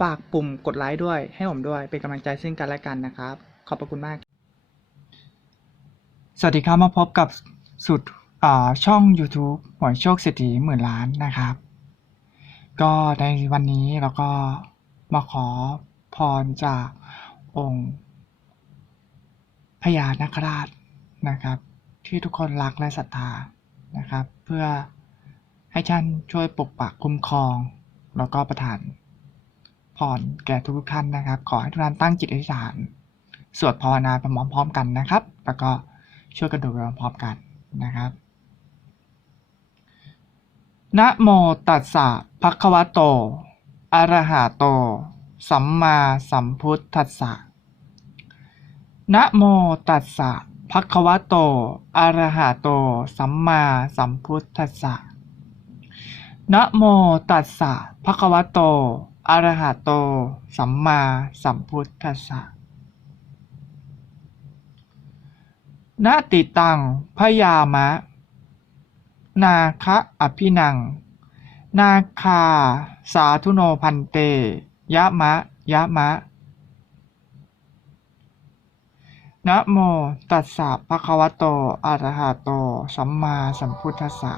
ฝากปุ่มกดไลค์ด้วย ให้ผมด้วยเป็นกำลังใจซึ่งกันและกันนะครับ ขอบพระคุณมาก สวัสดีครับมาพบกับสุดช่อง YouTube หวยโชคเศรษฐีหมื่นล้านนะครับ ก็ในวันนี้เราก็มาขอพรจากองค์พญานาคราชนะครับ ที่ทุกคนรักและศรัทธานะครับ เพื่อให้ท่านช่วยปกปักคุ้มครอง แล้วก็ประทาน พรแก่ทุกท่านนะครับ ขอให้ทุกท่านตั้งจิตอธิษฐาน สวดภาวนาพร้อมๆกันนะครับ แล้วก็ช่วยกันดูไปพร้อมๆกันนะครับนะโมตัสสะภะคะวะโต อะระหะโต สัมมาสัมพุทธัสสะนะโมตัสสะภะคะวะโต อะระหะโต สัมมาสัมพุทธัสสะนะโมตัสสะภะคะวะโต อะระหะโต สัมมาสัมพุทธัสสะนาติตังพยามะ นาคะอภินัง นาคา สาธุโนพันเต ยะมะ ยะมะ นะโม ตัสสะภะคะวะโตอะระหะโต สัมมาสัมพุทธัสสะ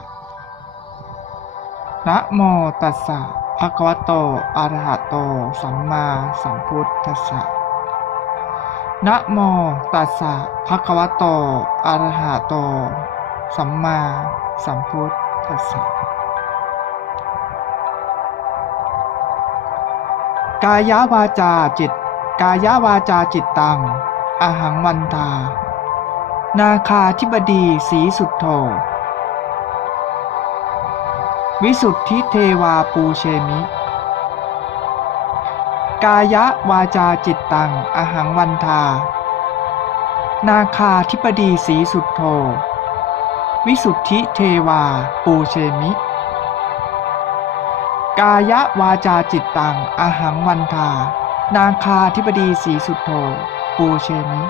นะโม ตัสสะะคะวะโตอะระหะโต สัมมาสัมพุทธัสสะ นะโมตัสสะภะคะวะโตอะระหะโต สัมมาสัมพุทธัสสะ กายาวาจาจิต กายาวาจาจิตตังอหังวันตา นาคาธิบดีสีสุดโท วิสุทธิเทวาปูเชมิ กายะวาจาจิตตัง อหังวันทา นาคาธิปดีสีสุดโท วิสุทธิเทวาปูเชมิ กายะวาจาจิตตัง อหังวันทา นาคาธิปดีสีสุดโท ปูเชมิ